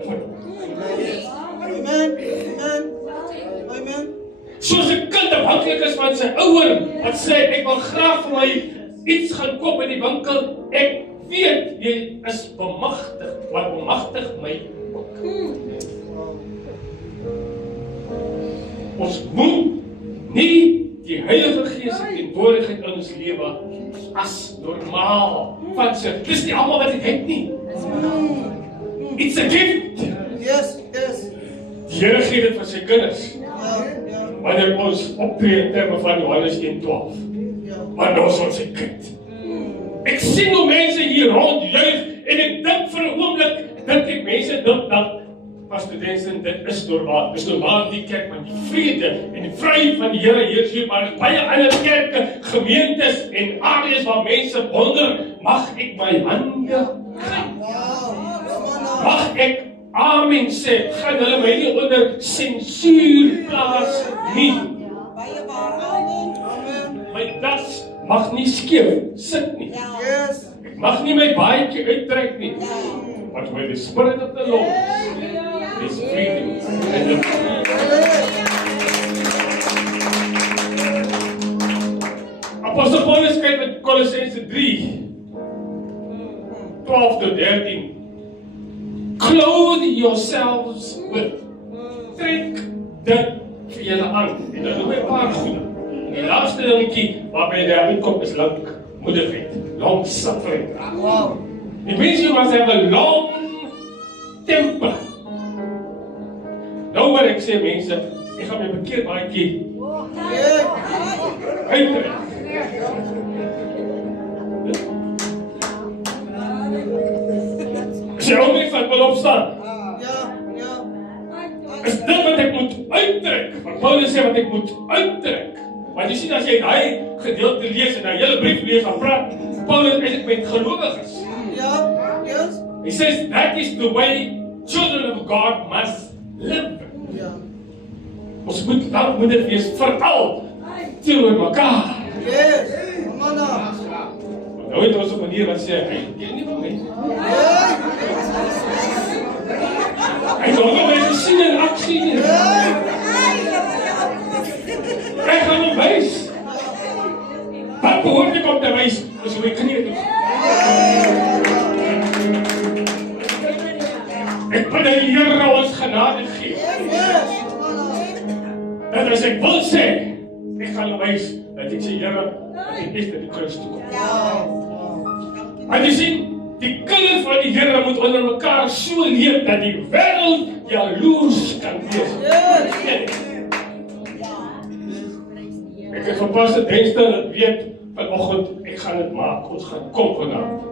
Amen. Amen. Amen. Soos 'n kind afhanklik is van sy ouer, wat sê ek wil graag vir my iets gaan koop in die winkel. Ek weet jy is bemagtig, wat bemagtig my ook. Ons moet nie die Heilige Gees se teenwoordigheid in ons lewe as normaal van sy. Dis nie almal wat dit het nie. It's a gift. Yes, yes. Die Here gee dit vir sy kinders. Ja. Wanneer ons optree in terme van Johannes 1:12. Want ons is sy kind. Ek sien hoe mense hier rondjuig en ek dink vir 'n oomblik dat ek mense dink dat Pastor Denson, dit is normaal. Dis normaal die kerk met die vrede en die vryheid van die Here heers hier, maar is baie ander kerke, gemeentes en areas waar mense wonder, mag ek my hande mag ek amen sê, gaan hulle my nie onder sensuur plaas nie. Baie waar. Amen. My das mag nie skeef sit nie. Yes. Ek mag nie my baadjie uittrek nie. But when the Spirit of the Lord is freedom and the Apostel Paulus skryf in Kolossense 3:12-13. Clothe yourselves with. Trek dit vir julle aan. En dan noem hy 'n paar goede. Die laaste dingetjie waarby jy uitkom is lankmoedigheid, long suffering. Wow. It means you must have a long temper. Nou wat ek sê mense, ek gaan my bekeer baadjie uittrek. As jy hom van wil opstaan, is dit wat ek moet uittrek. Want Paulus sê wat ek moet uittrek. Want jy sien as jy daai gedeelte lees en daai hele brief lees, dan praat Paulus eintlik met gelowiges. Yes. He says that is the way children of God must live. Ons moet lankmoedig wees veral teenoor mekaar. Yes. Come on. Nou het ons 'n manier wat sê hy ken nie van my. Hy het ook mense sien in aksie nie. Ek gaan hom wys. Wat behoort ek om te wys? Is hoe ek knie doen. Ek wil die Here ons genade gee. En as ek wil sê, ek gaan hom wys dat ek sê Here, ek is die Christus toe kom. En jy sien, die kinders van die Here moet onder mekaar so leef dat die wêreld jaloers kan wees. Ek het van Pastor Denson weet vanoggend ek gaan dit maak. Ons gaan kom vanaand.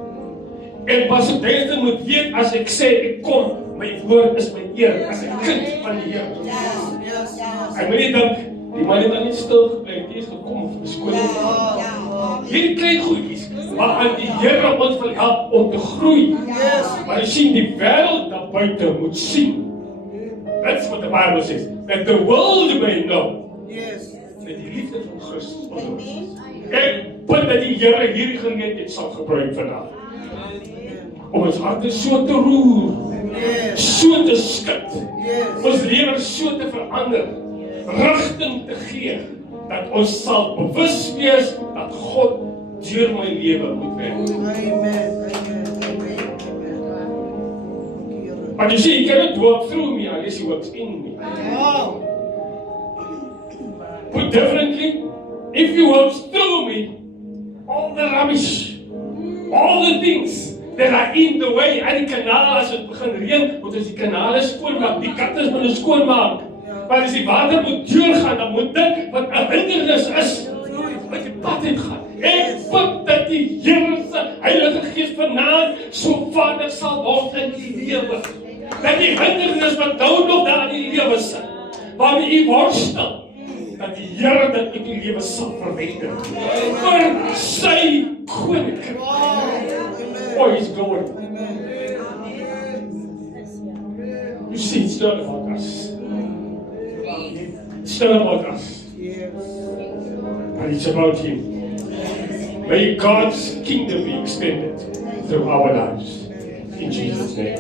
En Pastor Denson moet weet as ek sê ek kom, my woord is my eer as 'n kind van die Here. Ek moet nie dink die man het dan net stil gebly, die is gekom om vir skool te gaan. Hierdie klein goedjies waaraan die Here ons wil help om te groei. Maar jy sien die wêreld daar buite moet sien. That's what the Bible says. That the world may know. Met die liefde van Christus. Ek bid dat die Here hierdie geleentheid sal gebruik vandag. Om ons harte so te roer. So te skud. Ons lewe so te verander. Rigting te gee. Dat ons sal bewus wees dat God deur my lewe moet werk. But you see, you cannot walk through me unless you walk in me. Put differently, if you walk through me, all the rubbish, all the things that are in the way, en die kanaal as het begin reën, moet ons die kanale skoonmaak, die katters moet ons skoonmaak. Maar as die water moet deurgaan, dan moet dit wat 'n hindernis is, wat die pad het gaan. Ek bid dat die Here se Heilige Gees vanaand so vaardig sal word in die lewe. Dat die hindernis wat nou nog daar in die lewe sit, waarmee u worstel, dat die Here dit in die lewe sal verwyder. Vir sy koninkryk. For his glory. You see, it's not about us. It's not about us. But it's about him. May God's kingdom be extended through our lives. In Jesus' name.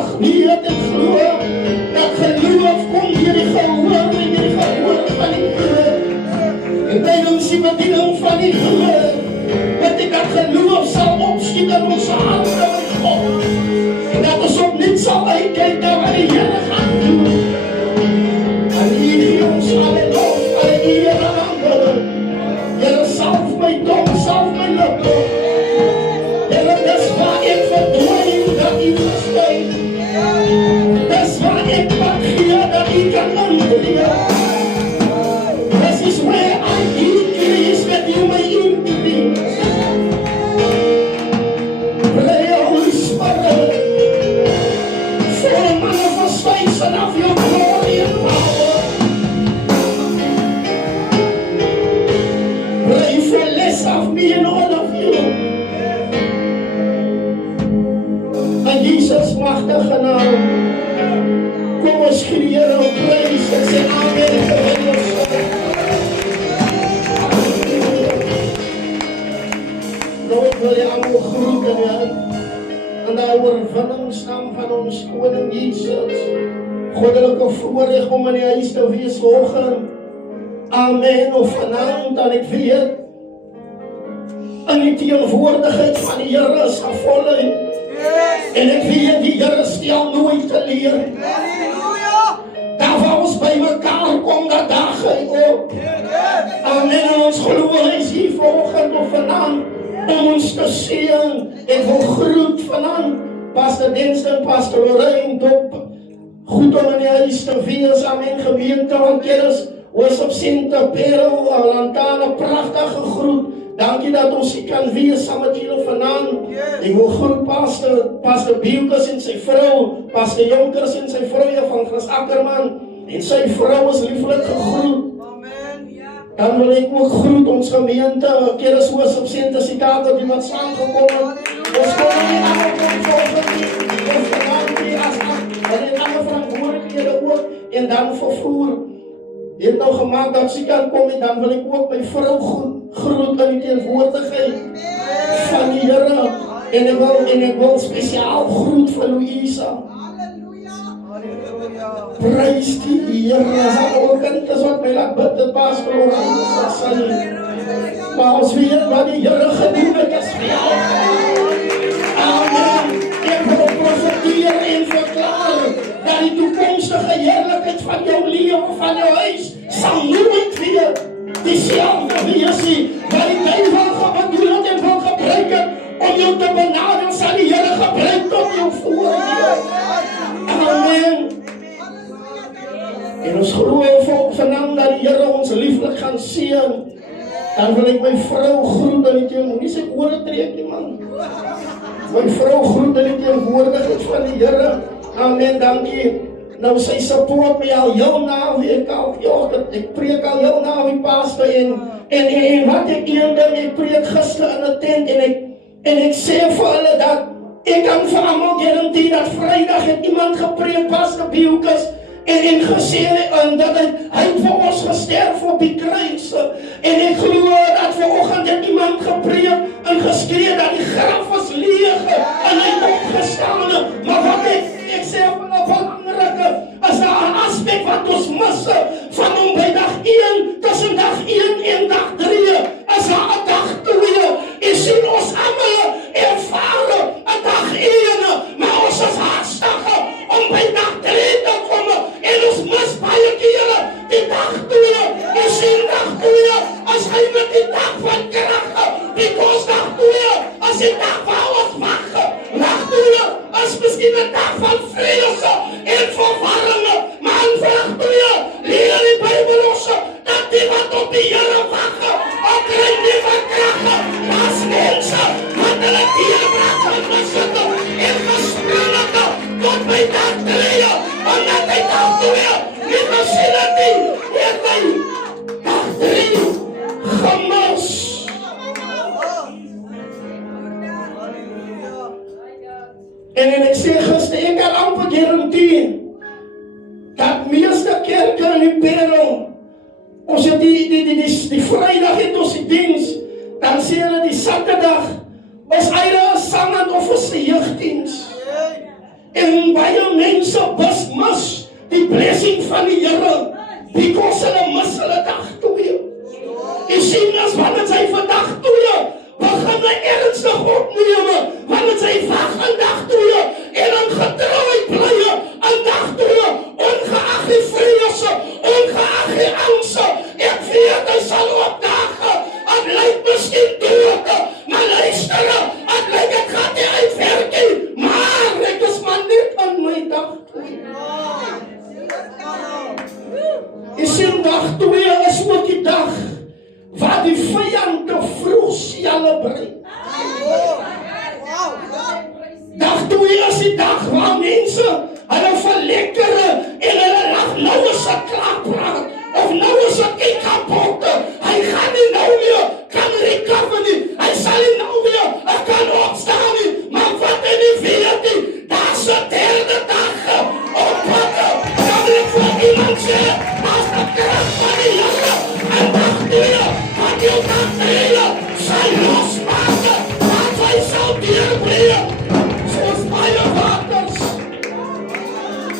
mag weet en glo dat geloof kom deur die gehoor en deur die gehoor van die Here. En tydens die bediening van die Here, weet ek dat geloof sal opskiet in ons harte met God. En dat ons op net sal uitkyk na wat die Here gaan doen. En U gee ons alle lof, alle eer en aanbidding. Here, salf my tong, salf my lippe. Here, dis waar ek verdwyn dat U verskyn. Dis waar ek mag gee dat U kan intree. This is where I increase, that You may increase. Pray, Holy Spirit, for a manifestation of Your glory and power. Pray for less of me and all of You. In Jesus magtige naam, kom ons gee die Here op prys en sê amen en gewin ons sal. Nou ek wil jy allemaal groet in die oorwinningsnaam van ons Koning Jesus. Goddelike voorrecht om in die huis te wees vanoggend. Amen of vanaand, en ek weet, in die teenwoordigheid van die Here is gevolg. En ek weet, die Here stel nooit teleur. Daar waar ons by mekaar kom, dat dag hy op. Amen, en ons glo hy is hier vanoggend of vanaand om ons te seën. En wil groet vanaand Pastor Dennis en Pastor Lorraine dop. Goed om in die huis te wees, amen, gemeente, want kennis worship center, Perel, Lantana, prachtige groet. Dankie dat ons hier kan wees saam met julle vanaand. Ek wil groet Pastor Bielkes en sy vrou, Pastor Jonkers en sy vrou, Evangelis Ackerman, en sy vrou is lieflik gegroet. Dan wil ek ook groet ons gemeente, Keres Worship Center, Chicago, die wat saamgekom het. Ons kon nie allemaal kom volgen nie, ons vanaand nie as en die ander verantwoordelikhede ook, en dan vervoer. Jy het nou gemaakt dat sy kan kom, en dan wil ek ook my vrou groet in die teenwoordigheid van die Here. En ek wil speciaal groet van Louisa. Prys die Here. As al ook kind is wat my laat bid, dit Pastor Lorraine sal sing. Maar ons weet wat die Here gedoen het, is geweldig. Amen. Ek wil profeteer en verklaar dat die toekomstige heerlikheid van jou lewe, van jou huis, sal nooit weer dieselfde wees nie. Wat die duivel bedoel het en wil gebruik het om jou te benadeel, sal die Here gebruik tot jou voordeel. Amen. En ons glo vanaand dat die Here ons lieflik gaan seën. Dan wil ek my vrou groet in die teenwoordigheid. Nie sy ore trek nie, man. My vrou groet in die teenwoordigheid van die Here. Amen, dankie. Nou sy support my al heel naweek al. Ja, ek preek al heel naweek, Pastor. En wat ek een ding, ek preek gister in 'n tent en ek sê vir hulle dat ek kan vir almal garantie dat Vrydag het iemand gepreek, Pastor Bielkes, en gesê dat hy vir ons gesterf op die kruis. En ek glo dat vanoggend het iemand gepreek en geskree dat die graf was leeg en hy opgestaan. Maar wat ek sê van 'n belangrike is daar 'n aspek wat ons mis van hom by dag 1, tussen dag 1 en dag 3 is daar 'n dag 2. En sien ons almal ervare 'n dag 1, maar ons is haastig om by dag 3 te kom en ons mis baie kere die dag 2. En sien dag 2 as hy met die dag van krag, because dag 2 as die dag waar ons wag. Dag 2 as miskien 'n dag van vrees en verwarring, maar in dag 2 leer die Bybel ons dat die wat op die Here wag, ook kry nuwe krag. Daar's mense wat hulle dierbraak van besit en gespreek tot by dag 3, omdat hy dag 2 nie gesien het nie, het hy dag 3 gemis. En ek sê gister, ek kan amper garantie dat meeste kerke in die Perel, ons het die Vrydag het ons die diens, dan sê hulle die Saterdag is either 'n sangend of 'n jeugdiens. En baie mense mis die blessing van die Here, because hulle mis hulle dagtoe. Jy sien, as wanneer sy vir dagtoe begin hy ernstig opneem, wanneer sy wag aan dagtoe en aan getrouheid bly aan dagtoe, ongeag die vrese, ongeag die angse, ek weet hy sal opdag, het lyk miskien dood, maar luister, het lyk ek gaat nie uitwerk nie, maar ek is maar net aan my dagtoe. Jy sien, dagtoe is ook die dag waar die vyand te vroeg celebrate. Dagtoe is die dag waar mense hulle verlekkere en hulle lag, nou is ek klaar praat, of nou is ek nie kapot, hy gaan nie nou weer kan recover nie, hy sal nie nou weer kan opstaan nie, maar wat hy nie weet nie, daar is 'n derde dag op dan ek vir iemand sê, as die kracht van die Here en dagtoe van jou dagtele sy losmaak, want hy sal deurbreek soos baie waters.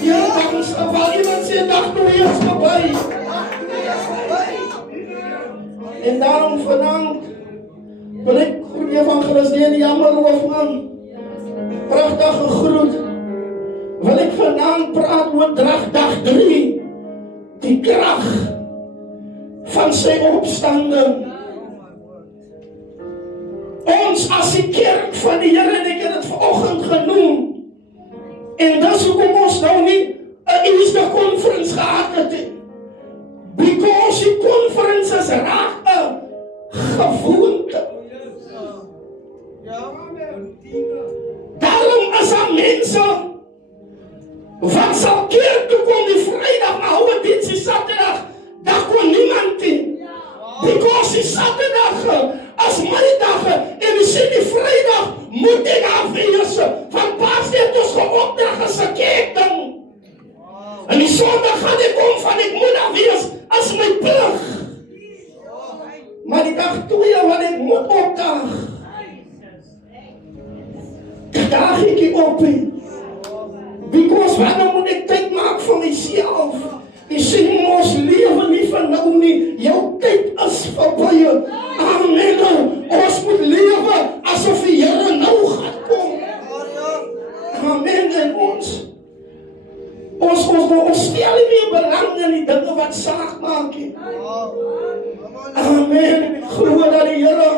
Ja, dan sal iemand sê, dagtoe is verby. En daarom vanaand wil ek groet evangelist die Jammer Hoofman, pragtige groet, wil ek vanaand praat oor dag 3, die krag van sy opstanding. Ons as die kerk van die Here, en ek het dit vanoggend genoem, en dis hoekom ons nou nie 'n Easter conference gehad het, because die conferences raak 'n gewoonte. Daarom is daar mense wat sal kerk toe kom die Vrydag, maar hou het dit die Saterdag, daar kon niemand in. Because die Saterdag as my dag, en we sê die Vrydag moet ek afwees, van Paasdag tot geopdrag as 'n kerkding. En die Sondag gaan ek kom van ek moet afwees as my plig. Maar die dag toe wat ek moet opdag, daag ek nie op nie. Because wanneer moet ek tyd maak vir myself? Jy sê ons lewe nie van nou nie, jou tyd is verby. Amen. Ons moet lewe asof die Here nou gaan kom. Amen. En ons stel nie meer belang in die dinge wat saak maak nie. Amen. Ek glo dat die Here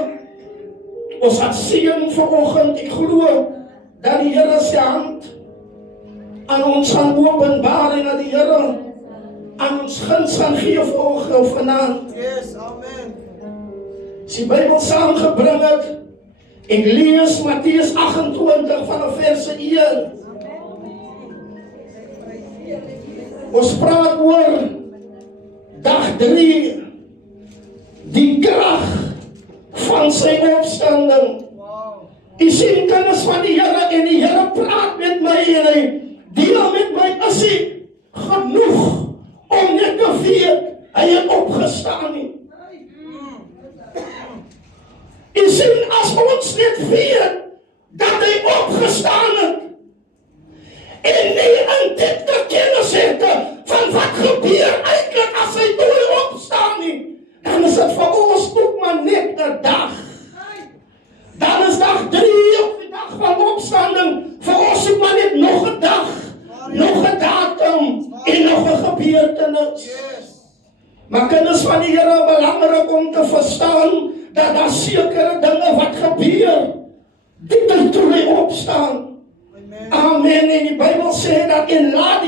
ons het seën vanoggend. Ek glo dat die Here sy hand aan ons gaan openbaar en dat die Here aan ons guns gaan gee vanaand. Yes, amen. As die Bybel saamgebring het, ek lees Matteus 28 vanaf vers 1. Ons praat oor dag 3, die krag van sy opstanding. Jy sien kinders van die Here en die Here praat met my en hy deel met my, is hy genoeg om net te weet, hy het opgestaan nie. Jy sien, as ons net weet, dat hy opgestaan het, en nie in dit te kennis het, van wat gebeur eintlik as hy dood opstaan nie, dan is het vir ons ook maar net 'n dag. Dan is dag 3 op die dag van opstanding, vir ons ook maar net nog 'n dag, nog 'n datum, en nog 'n gebeurtenis. Maar kinders van die Here, belangrik om te verstaan, dat daar sekere dinge wat gebeur, die tyd toe hy opstaan. Amen. En die Bybel sê dat in laat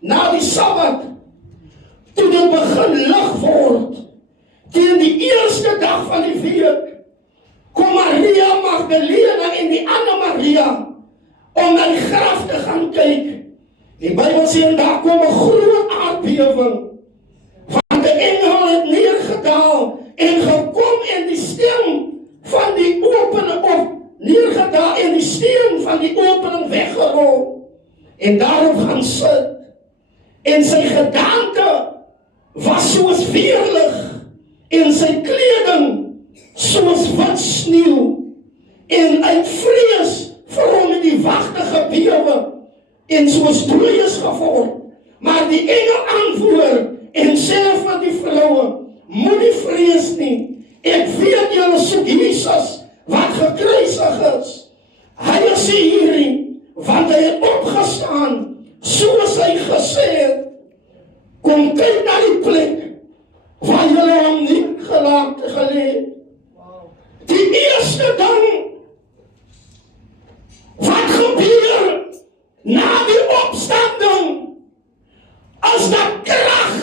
na die Sabbat, toe dit begin lig word, teen die eerste dag van die week, kom Maria Magdalena en die ander Maria, om na die graf te gaan kyk. Die Bybel sê, en daar kom 'n groot aardbewing, want die engel het neergedaal, en gekom en die stem van die opening, of neergedaal en die steen van die opening weggerol, en daarop gaan sit, en sy gedaante was soos weerlig, en sy kleding soos wit sneeu, en uit vrees vir hom in die wagte gebewe en soos dooies geword. Maar die engel antwoord en sê vir die vroue, moenie vrees nie, ek weet julle soek Jesus wat gekruisig is. Hy is hierdie, want hy het opgestaan, soos hy gesê het. Kom kyk na die plek waar julle hom nie gelaat gelê. Die eerste ding wat gebeur na die opstanding, as dat krag,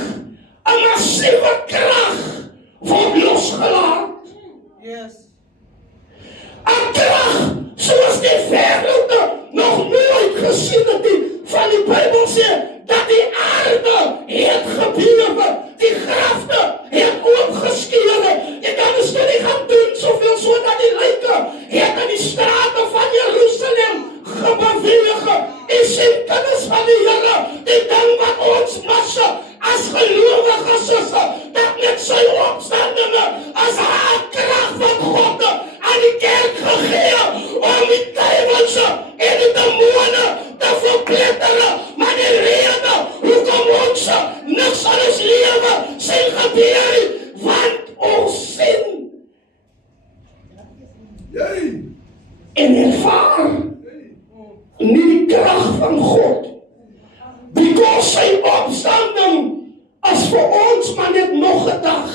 'n massiewe krag word losgelaat. Yes. 'n krag soos die wêreld nog nooit gesien het nie. Van die Bybel sê dat die aarde het gebewe, die grafte het oopgeskeur. Jy kan dus nie gaan doen soveel so dat die lyke het in die strate van Jerusalem gebeweeg. En sien kinders van die Here, die ding wat ons mis as gelowiges is, dat met sy opstandinge as haar krag van God aan die kerk gegee om die duiwelse en die demone te verpletteren. Maar die rede hoekom ons niks aan ons lewe sien gebeur nie, want ons sien en ervaar nie die krag van God. Because sy opstanding is vir ons maar net nog 'n dag.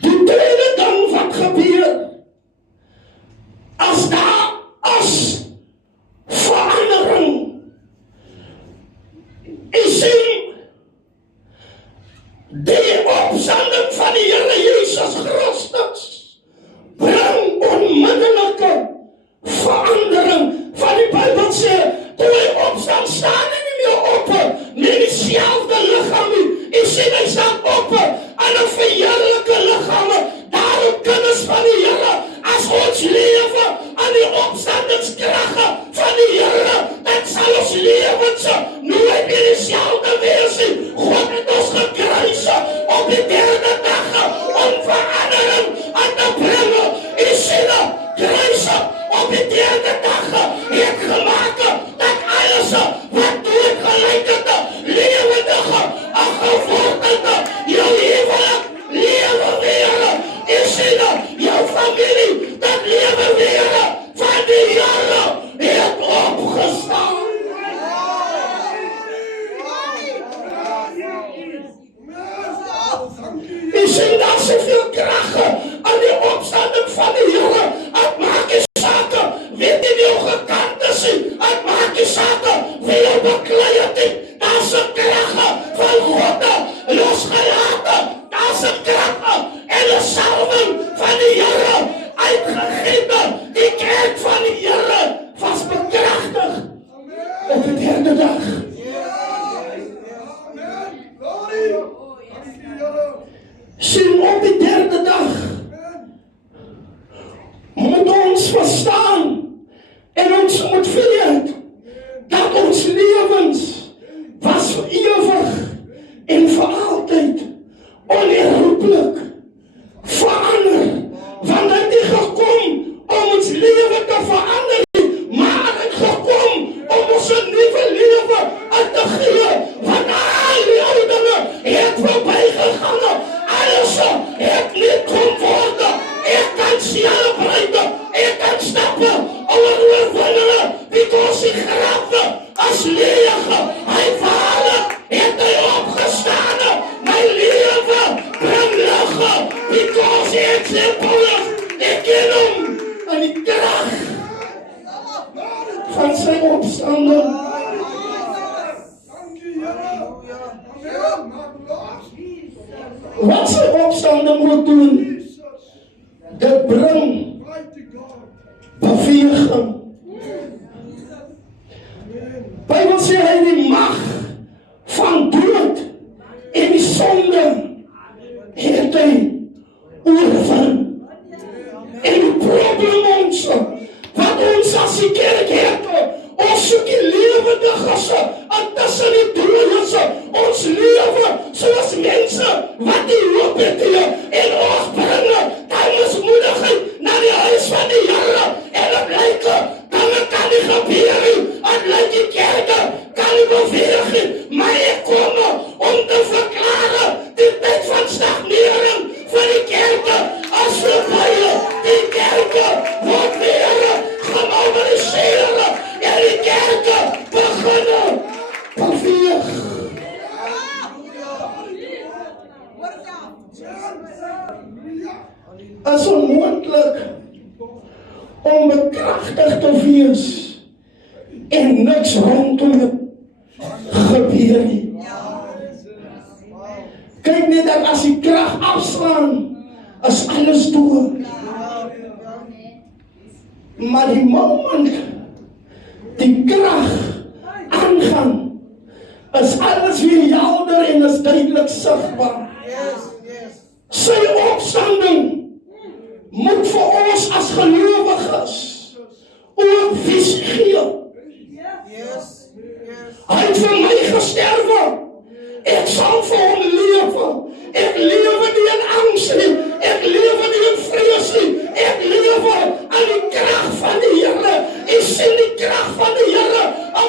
Die tweede ding wat gebeur, as daar is verandering, is die opstanding van die Here Jesus Christus bring onmiddellike verandering. Van die Bybel sê, toe hy opstaan, staan hy nie meer op met dieselfde lichaam nie. En sê hy staan op aan 'n verheerlike lichaam. Daarom kinders van die Here, as ons lewe aan die opstandingskragte van die Here, dan sal ons lewens nooit meer dieselfde wees nie. God het ons gekruis op die derde dag om verandering aan te bring. En sê kruis op die derde dag het gemaak dat alles wat dood gelyk het, lewendig geword het. Jou huwelik lewe weer. En sê jou familie, dat lewe weer. Van die Here het opgestaan. En sê daar soveel krag aan die opstanding van die Here. Het maak die sake, weet jy jou gekant is nie. Het maak die sake, wie jou beklei het nie. Daar is 'n krag van God losgelaat. Daar is 'n krag en 'n salwing van die Here uitgegeven. Die kerk van die Here was bekragtig op die derde dag. Sien, op die derde dag moet ons verstaan en ons moet weet dat ons lewens was vir ewig en vir altyd onherroepelik verander. Want hy het nie gekom om ons lewe te verander nie, maar hy het gekom om ons 'n nuwe lewe aan te gee. Want al die ou dinge het verbygegaan. Alles het niet kon worden. Ik kan celebreren. Ik kan stappen. Overwinnen. Because die grafte als leeg. Hij vallen. Heeft hij opgestaan. Mijn leven brengt lachen. Because hij simpel is. Ik ken hem. En die kracht van zijn opstanden. Wat sy opstanding moet doen, dit bring beweging. Bybel sê hy die mag van dood en die sonde het hy oorwin. En die probleem ons, wat ons as die kerk het, ons soek die lewendiges tussen die dooies. Ons lewe soos mense wat die hoop het en ons bring, dan is van die Here en het lyk dinge kan nie gebeur nie. Het lyk die kerke kan nie beweeg nie. Maar ek kom om te verklaar die tyd van stagnering van die kerke as verby. Die kerke word weer gemobiliseer en die kerke begin beweeg. Is onmoontlik om bekragtig te wees en niks rondom gebeur nie. Kyk net dat as die krag afslaan, is alles dood. Maar die moment die krag aangaan, is alles weer helder en is duidelik sigbaar. Sy opstanding moet vir ons as gelowiges ook visie gee. Hy het vir my gesterwe. Ek sal vir hom lewe. Ek lewe nie in angs nie. Ek lewe nie in vrees nie. Ek lewe aan die krag van die Here. Ek sien die krag van die Here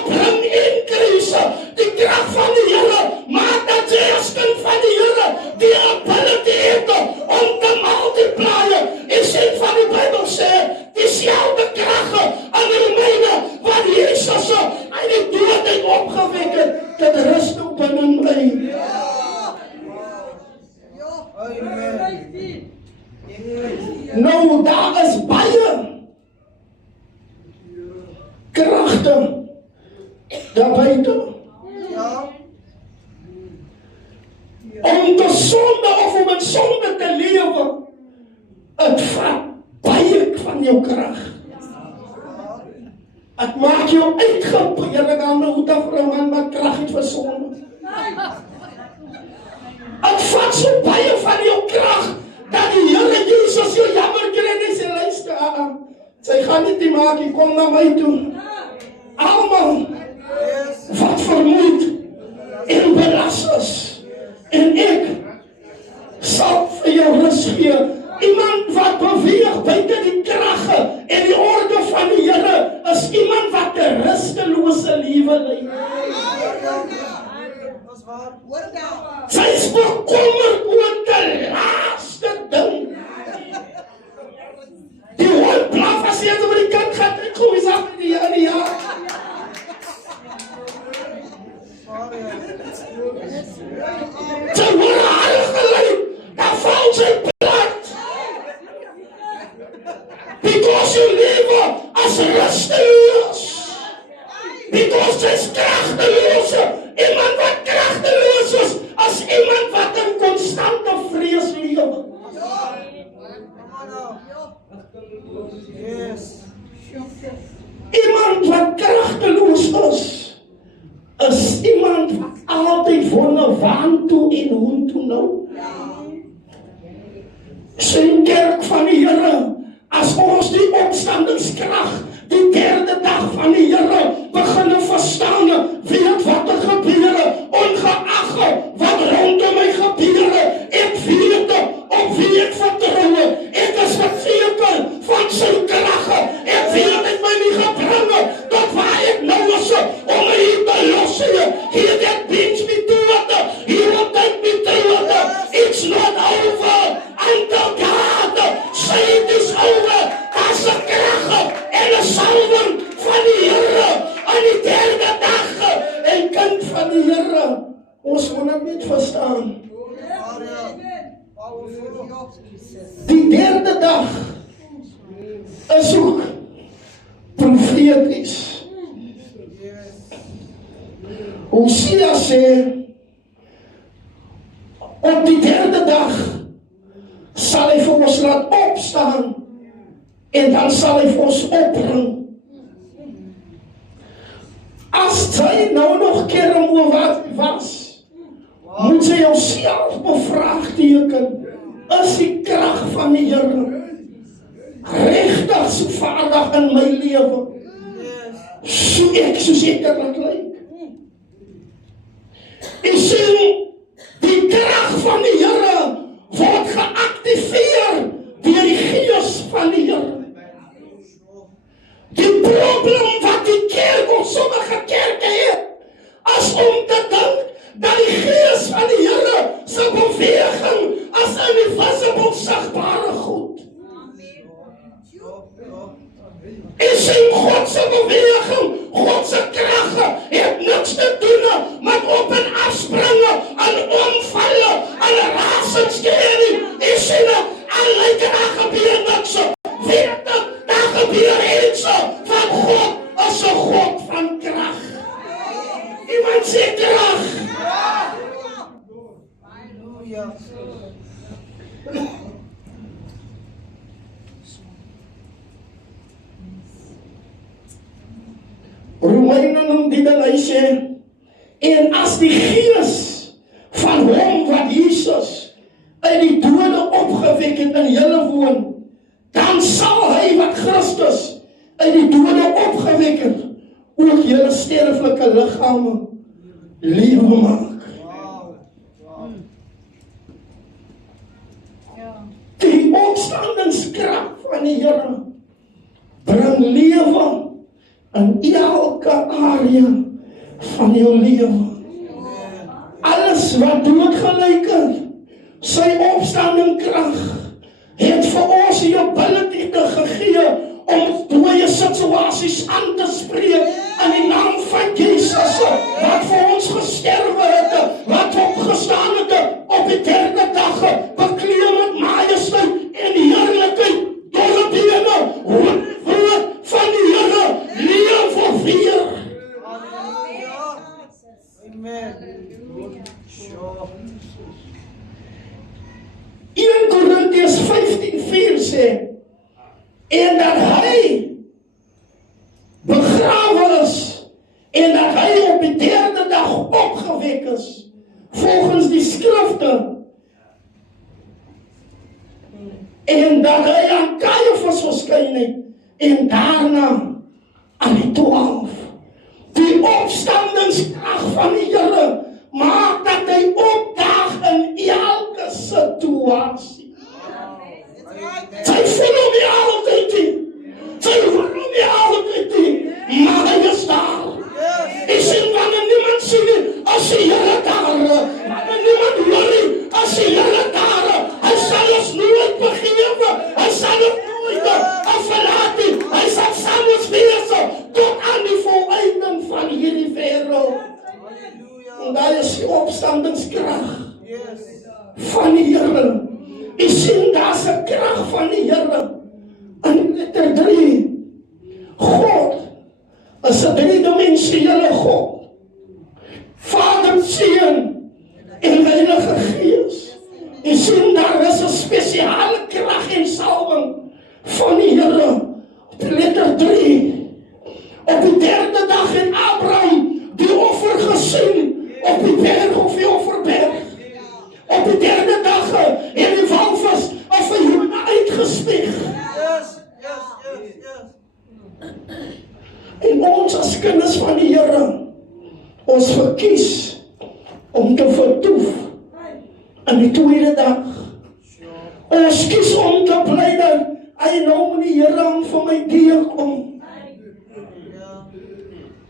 bring increase. Die krag van die Here maak dat jy as kind van die Here die ability het om te multiply. Ek sien van die Bybel sê, dieselfde krag aan Romeine wat Jesus uit die dood het opgewek het, dit rus nou binne my. Nou, daar is baie kragte daar buiten. Om te sonde of om in sonde te lewe, het vat baie van jou krag. Het maak jou uitgepeer, ek aan my hoed af vir 'n man wat krag het vir sonde. Het vat so baie van jou krag, dat die Here Jesus jou jammer kry en hy sê, luister, sy gaan nie die maak, jy kom na my toe. Almal wat vermoeid en belas is, en ek sal vir jou rus gee. Iemand wat beweeg buiten die kragte en die orde van die Here is iemand wat 'n rustelose lewe lei. Sy is bekommerd oor die laaste ding. Die hond blaf as jy oor die kant gaan, ek kom eens af in die jaar. Sy word aangeleid, daar val sy plat. Because you live as rusteloos. Because jy is kragteloos. Iemand wat kragteloos is, as iemand wat in konstante vrees lewe. Iemand wat kragteloos is iemand wat altyd wonder waantoe en hoentoe nou. Sy kerk van die Here, as ons die opstandingskrag, die derde dag van die Here begin verstaan, weet wat er gebeur, ongeag wat rondom my gebeur, ek weet op wie ek vertrou, ek is verseker van sy krag, ek weet het my nie gebring tot waar ek nou is, om my hier te los, hier dat brings me to it, hier will take me through it, it's not over until God say it is over, as 'n krag en 'n salwing van die Here aan die derde dag, en kind van die Here, ons moet dit net verstaan. Die derde dag is ook profeties. Hosea sê, op die derde dag sal hy vir ons laat opstaan en dan sal hy vir ons opbring. As jy nou nog kerm oor wat was, moet jy jouself bevraagteken, is die krag van die Here regtig so vaardig in my lewe, soos ek dit lyk. En sien, die krag van die Here word geactiveer deur die Gees van die Here. God se beweging, God se krag het niks te doen met op en afspringe en omvalle en rasenskering. Jy sien het, al lyk en daar gebeur niks. Weet het, daar gebeur iets van God as 'n God van krag. Iemand sê krag. Hallelujah. Romeine noem die ding, hy sê, en as die gees van hom wat Jesus uit die dode opgewek het in julle woon, dan sal hy wat Christus uit die dode opgewek het, ook julle sterflike liggame lewe maak. Die opstandingskrag van die Here bring lewe in elke area van jou lewe. Alles wat doodgelyk het, sy opstandingkrag het vir ons die ability te gegee om dooie situasies aan te spreek in die naam van Jesus, wat vir ons gesterwe het, wat opgestaan het op die derde dag, bekleed met majesteit en heerlikheid, dolle bene, woord van die Here, leef of weer. Hallelujah. Amen. Sure. 1 Korintiërs 15:4 sê, en dat hy begrawe is, en dat hy op die derde dag opgewek is, volgens die skrifte, en dat hy aan Caiaphas verskyn het, en daarna aan die 12. Die opstandingskrag van die Here maak dat hy opdaag in elke situasie. Sy voel hom nie altyd nie. Sy voel hom nie altyd nie. Maar hy is daar. Ek sien wanneer niemand sien nie, as die Here daar. Wanneer niemand hoor nie, as die Here daar. Hy sal ons nooit begewe. Hy sal ons nooit aflaat nie. Hy sal saam ons wees tot aan die volëinding van hierdie wêreld. En daar is die opstandingskrag van die Here. Ek sien daar's 'n krag van die Here. In letter 3, God is 'n driedimensionele God. Vader, Seun en Heilige Gees. Ek sien daar is 'n spesiale krag en salwing van die Here. Op letter 3, op die derde dag in Abraham die offer gesien op die berg of die offerberg. Op die derde dag het die walvis af vir Jona uitgespieg. Yes. En ons as kinders van die Here, ons verkies om te vertoef in die tweede dag. Ons kies om te bly dat hy nou met die Here om vir my deur kom.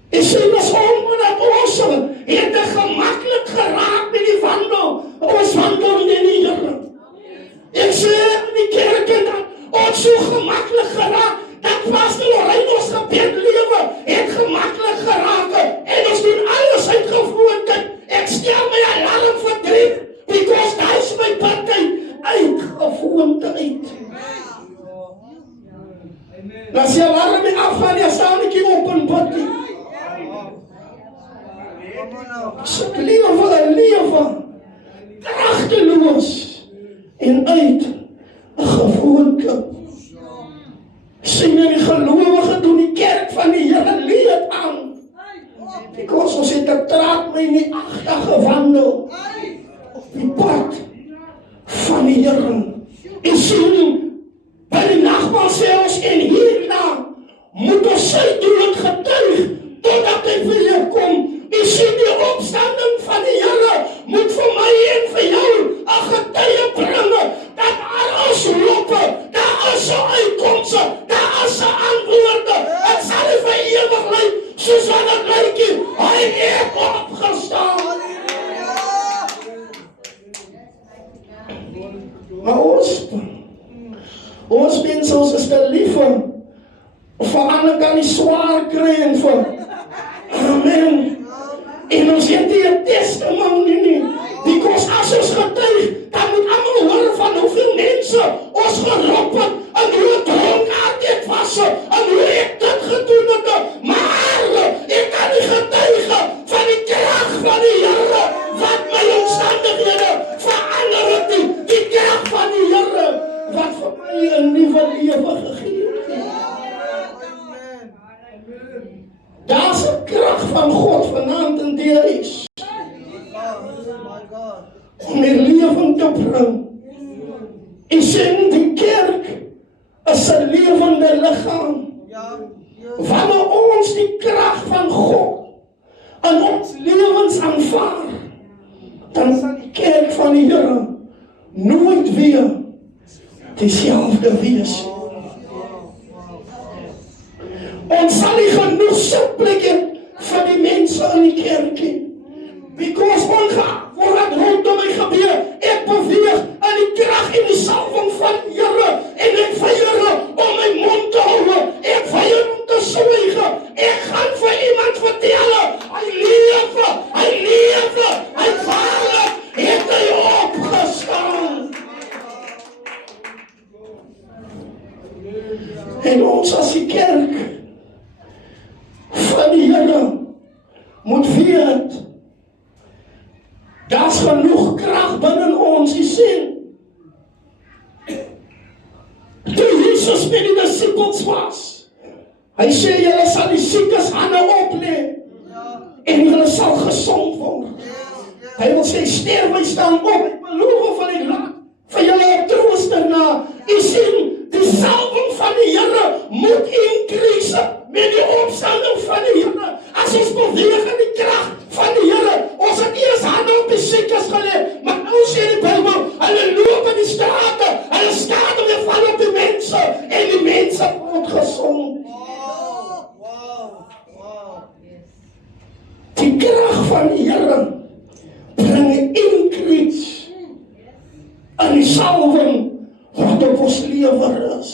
Ek sê ons omdat ons het gemaklik geraak met die wandel. Ons wandel in die Here. Ek sê in die kerk en dat ons so gemaklik geraak, dat Pastor Lorraine ons gebed lewe het gemaklik geraak en ons doen alles uit gewoonte. Ek stel my alarm vir 3, because daar is my partij uit gewoonte uit. As jy alarm nie afgaan, jy staan nie op en bid nie. Ek lewe kragteloos en uit 'n gewoonte. Sien in die gelowige doen die kerk van die Here leed aan. Because ons het 'n traap my nie agter gewandel op die pad van die Here. En sien by die nagmaal sê ons en hierna moet ons sy dood getuig totdat hy weer kom. En sien die opstanding van die Here moet vir my en vir jou 'n getuie bring dat daar is lope, daar is 'n uitkomste, daar is 'n antwoorde. Dit sal nie vir ewig lyk soos wat dit lyk. Hy het opgestaan. Maar ons mense, ons is te lief vir ander kan nie swaar kry en vir. Amen. En ons het nie 'n testimonie nie. Because as ons getuig, dan moet almal hoor van hoeveel mense ons geroep het, en hoe dronkaard ek was, en hoe ek dit gedoen het. Maar ek kan nie getuig van die krag van die Here, wat my omstandighede verander het nie. Die krag van die Here, wat vir my 'n nuwe lewe gegee het. Daar's 'n krag van God vanaand in die huis. My God. Om die lewing te bring. En sê die kerk is 'n lewende liggaam. Ja. Wanneer ons die krag van God in ons lewens aanvaar, dan sal die kerk van die Here nooit weer dieselfde wees. Ons sal nie genoeg sitplek hê vir die mense in die kerk nie. Because wat rondom my gebeur, ek beweeg in die krag en die salwing van die Here, en ek weier om my mond te hou, ek weier om te swyg. Ek gaan vir iemand vertel, hy lewe, hy vaarlik, het hy opgestaan. En ons as die kerk van die Here moet weet, daar's genoeg krag binne ons, jy sien. Toe Jesus met die disippels was, hy sê, julle sal die siekes hande oplê, en julle sal gesond word. Hy wil sê, sterf my staan op, ek beloof van die land, vir julle 'n trooster na. Jy sien, die salwing van die Here moet increase met die opstanding van die Here. As ons beweeg in die krag van die Here, ons het eers hande op die siekes gelê, maar nou sê die Bybel, hulle loop in die strate, hulle skade weer val op die mense, en die mense word gesond. Die krag van die Here bring increase in die salwing wat op ons lewe is.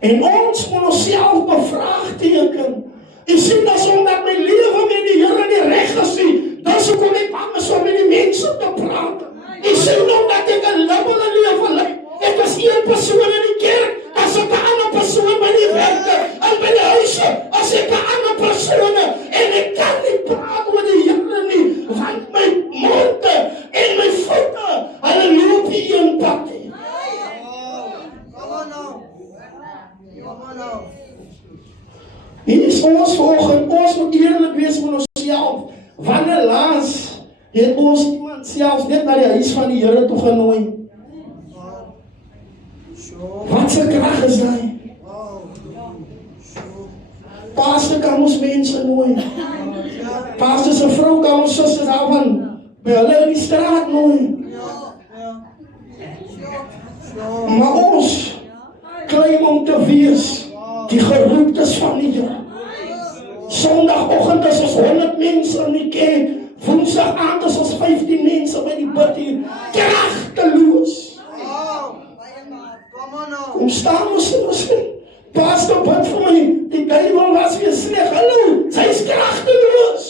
En ons moet onsself bevraagteken. Jy sien, dat is omdat my lewe met die Here nie reg is nie, dan is ek nie bang is om met die mense te praat. Jy sien, omdat ek 'n libbele lewe lei. Ek is een persoon in die kerk, as ek 'n ander persoon by die werk, en by die huise, as ek 'n ander persoon, en ek kan nie praat oor die Here nie, want my mond en my voete, hulle loop nie een pad nie. Hier is ons volgende, ons moet eerlik wees met onsself. Wanneer laas het ons iemand selfs net na die huis van die Here toe genooi? Wat se krag is daai? Pastor kan ons mense nooi. Pastor se vrou kan ons susters daarvan by hulle in die straat nooi. Maar ons claim om te wees die geroeptes van die Here. Sondagoggend is ons 100 mense in die kerk. Woensdag aand is ons 15 mense by die bid hier. Kragteloos. Kom staan ons en ons sê, Pastor bid vir my, die duiwel was weer sleg. Hallo, sy is kragteloos.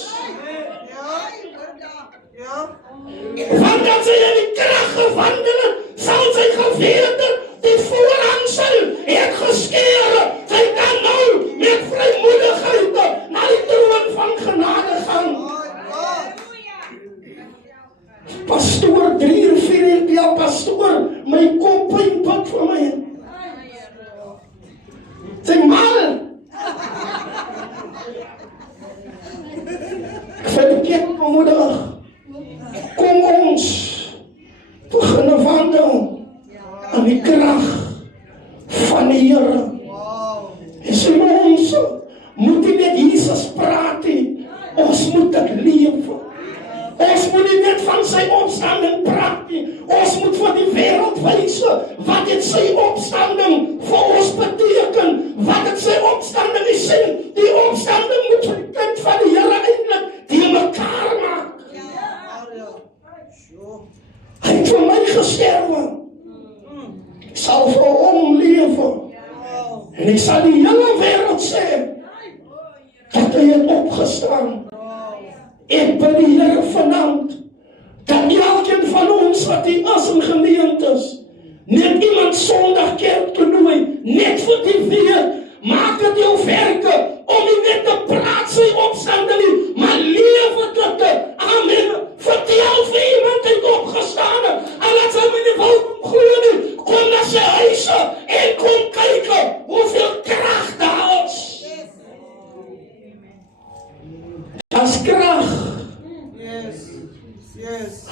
Want as sy in die krag gewandel het, sal sy geweet het, die voorhangsel het geskeer. Sy kan nou met vrymoedigheid na die troon van genade gaan. Pastoor, 3 uur, 4 uur, ja, pastoor, my kop pyn bid vir my. staan. Ek bid die Here vanaand, dat elkeen van ons wat hier is in gemeentes, net iemand Sondag kerk te nooi, net vir die weer, maak dit jou werke, om nie net te praat sy opstanding nie, maar lewe dit. Amen. Vertel vir iemand het opgestaan, en laat sy my nie wil glo nie, kom na sy huise, en kom kyk, hoeveel krag daar is. As krag,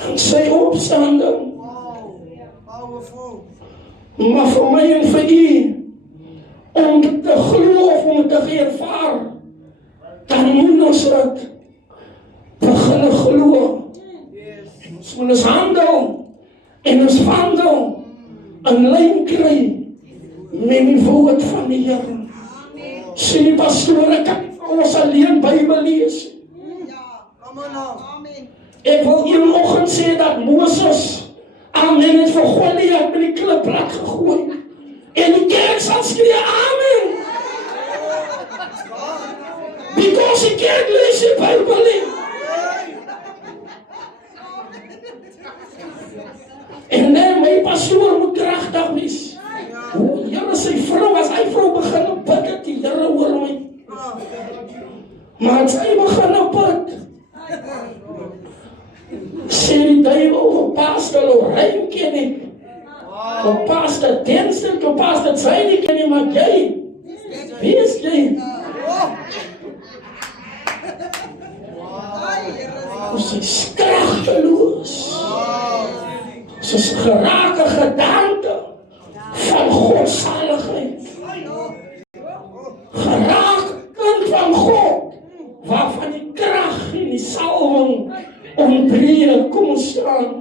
en sy opstanding, Powerful. maar vir my en vir u, om dit te glo of om dit te ervaar, dan moet ons dit begin glo. Ons moet ons handel en ons wandel in lyn kry met die woord van die Here. Sien die pastore kan nie vir ons alleen Bybel lees. Come on now. Ek wil een oggend sê dat Moses, amen, het vir Goliat met die klipplat gegooi. En die kerk sal skree, amen. Because die kerk lees die Bybel nie. En nee, my pastoor moet kragtig wees. Here, sy vrou, as hy vrou begin op bid, het die Here hoor my. Maar as hy begin op bid, sê die duiwel, vir pastor Lorraine ken ek, vir pastor Denzel, vir pastor Zweini ken ek, maar jy, wie is jy? Ons is kragteloos. Ons is gerake gedagte van godsaligheid. Geraak kind van God, waarvan die krag en die salwing ontbreek. Kom ons staan.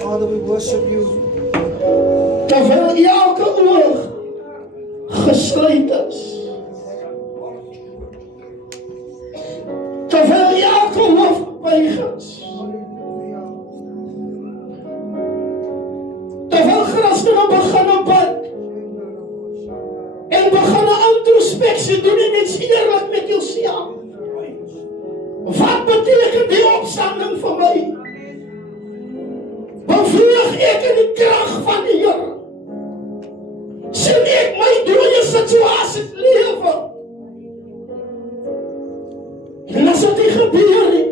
Father, we worship you. Terwyl elke oog gesluit is, terwyl elke hoof gebuig is, terwyl Christene begin bid en begin 'n introspeksie doen en mens eerlik met jouself. Wat beteken die opstanding vir my? Beweeg ek in die krag van die Here? Sien ek my dooie situasie lewe? En as dit nie gebeur nie,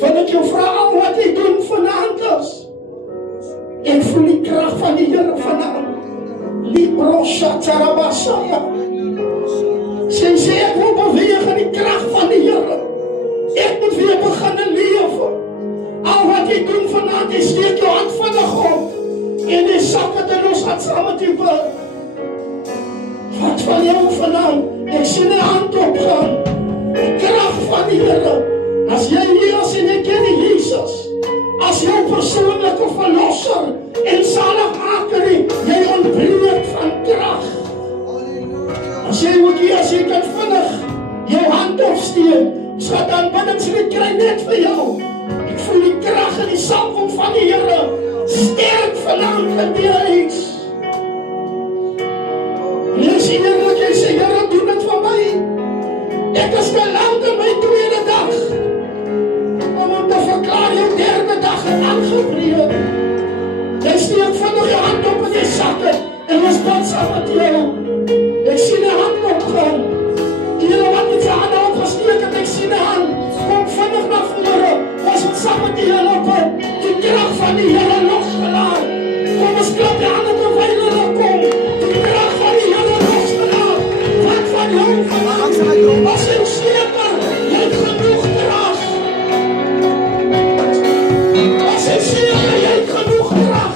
wil ek jou vra al wat jy doen vanaand is. Ek voel die krag van die Here vanaand. Libro Shatarabasaya. Sê ek wil beweeg in die krag van die Here. Ek moet weer begin lewe. Al wat jy doen vanaand, jy steek jou hand vinnig op en jy sak het en ons gaat saam met jy bid. Wat van jou vanaand? Ek sien die hand opgaan. Die krag van die Here. As jy hier is en jy ken die Jesus, as jou persoonlijke verlosser en zaligmaker, jy ontbreek van krag. As jy moet hier, as jy kan vinnig jou hand opsteek, schat dan binnenkant kry net vir jou. Ek voel die krag en die salwing van die Here sterk vanaand in die huis. Lees eerlik en sê, Here, doen dit vir my. Ek is beland in my tweede dag. Om te verklaar jou derde dag het aangebreek. Jy steek vinnig jou hand op en jy sak het en ons bid saam met jou. Ek sien die hand opgaan. Julle wat met sy hande opgesteek het, ek sien die hand. Kom vinnig na vore. Ons moet saam met die Here bid. Die krag van die Here losgelaat. Kom ons klap die hande terwyl hulle kom. Die krag van die Here losgelaat. Wat van jou vanaand? Was jy seker? Jy het genoeg krag. Was jy seker? Jy het genoeg krag.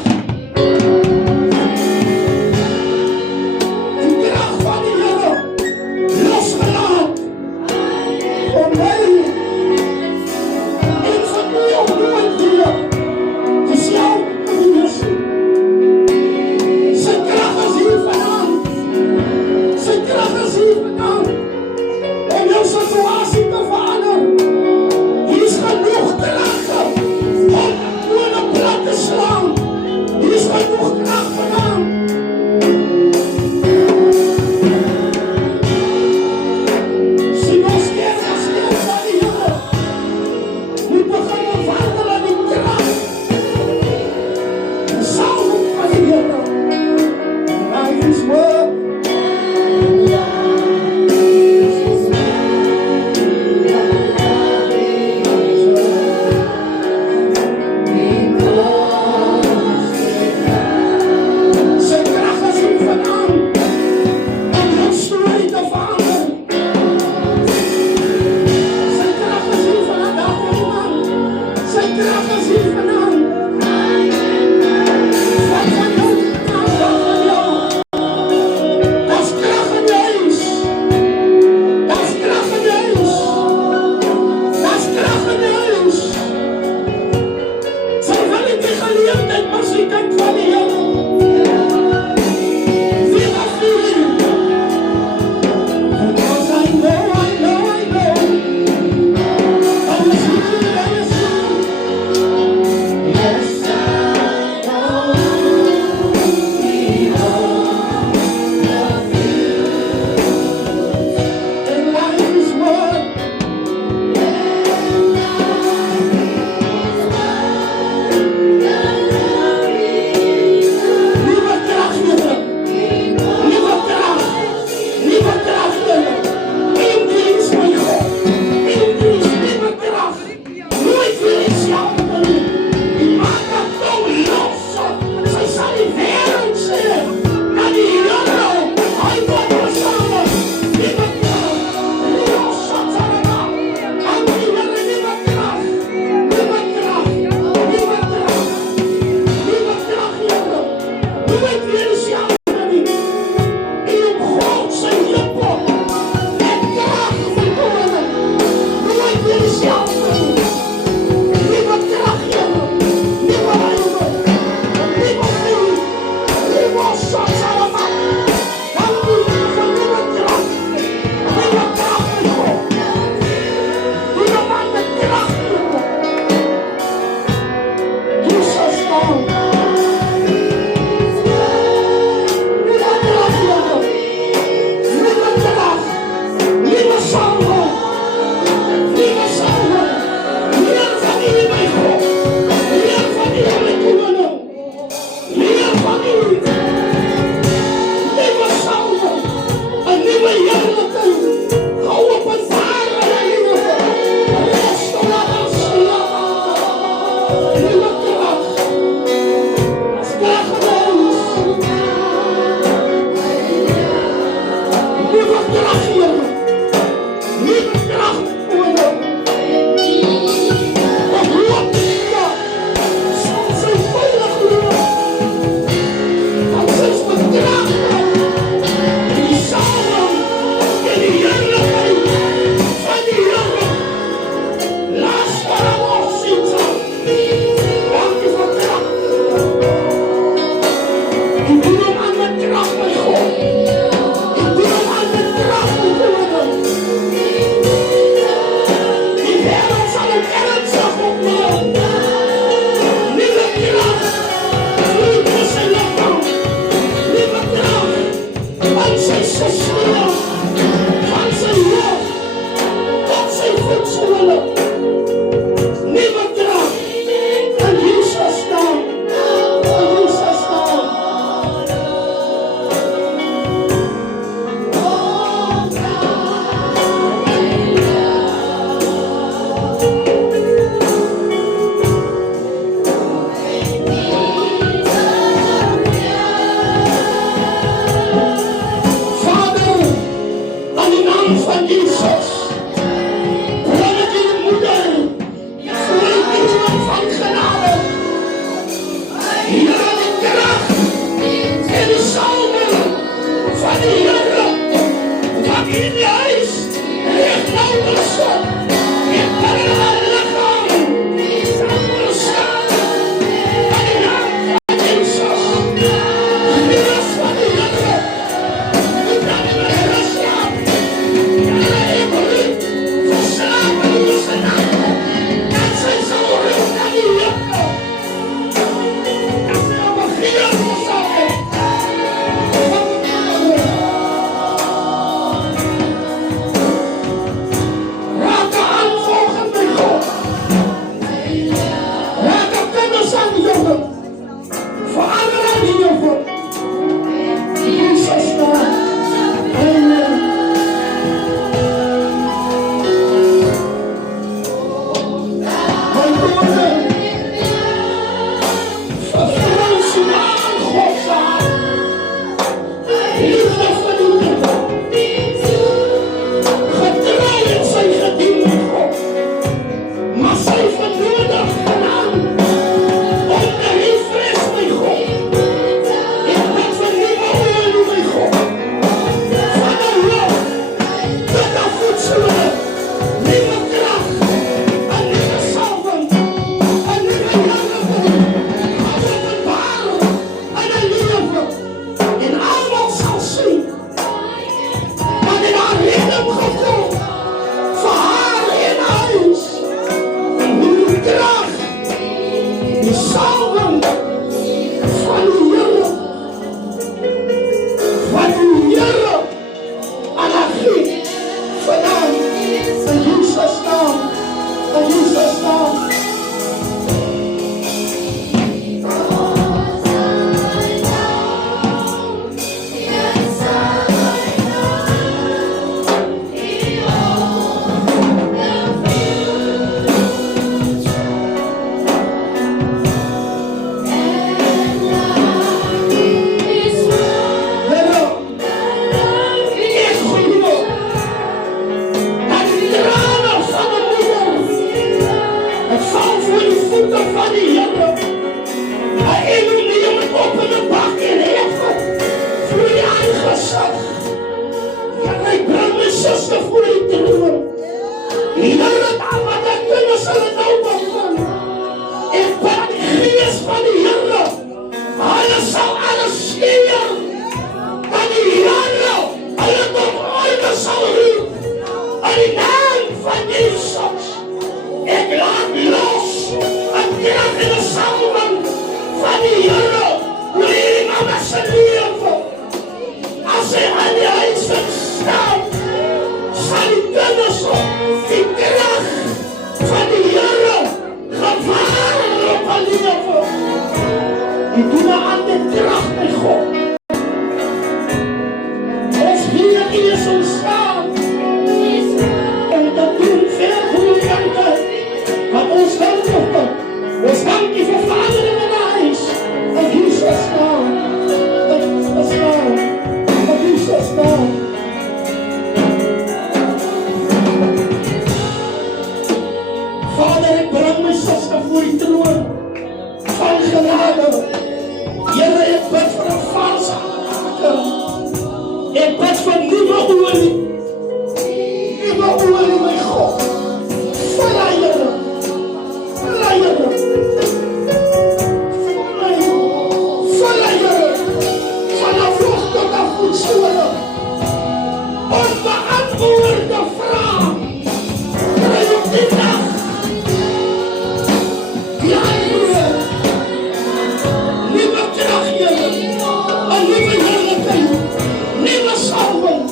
Here, daar wat ek kinders hulle nou begin. Ek bid die Gees van die Here. Hulle sal arresteer. Dat die Here hulle tot orde sal roep. In die naam van Jesus. Ek laat los 'n krag en 'n salwing van die Here oor hierdie mama se lewe. As sy aan die huis staan, sal die kinders die krag van die Here gevaar op haar lewe. Die doen aan die krag by God. Ons hier is ontstaan om te doen veel goede kanten. Maar ons dank ons dankie vir Vader in die huis. Dat Jesus naam. Dat Jesus naam. Dat Jesus naam. Vader, ek bring my suster voor die troon van genade. Here, ek bid vir 'n valse aanraking. Ek bid vir nuwe olie. Nuwe olie, my God. Vul hy, Here. Vul hy, Here. Vul hy, Here. Vanaf hoog tot af voetsole. Onbeantwoorde vrae. Kry op die dag. Die antwoord. Nuwe krag, Here. 'n nuwe heerlikheid. Nuwe salwing.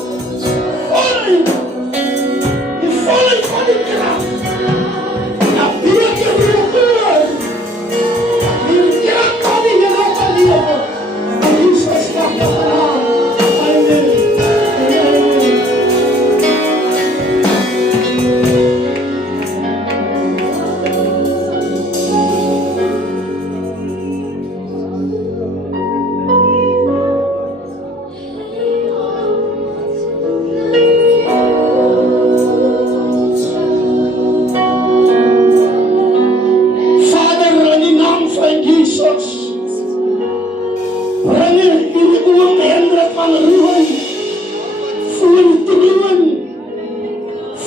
Die volheid van die krag. Dan breek jy weer door. Die krag van die Here op die lewe. In Jesus naam. Amen. Vader, in die naam van Jesus, bring hierdie oom Hendrik van Ruwen voor die troon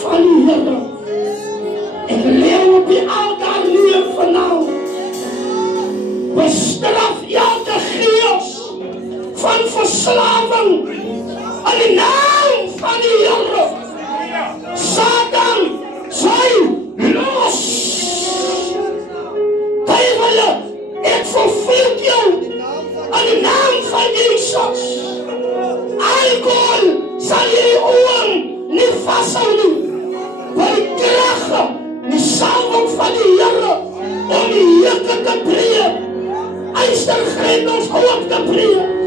van die Here. Ek leer op die altaar neer vanavond. Bestraf elke gees van verslaving in die naam van die Here. Satan, sy los. Duivele, ek vervloek jou in die naam van Jesus. Alcohol sal hierdie oom nie vashou nie. By die krag, die salwing van die Here om die juke te breek, ystergrendels oop te breek.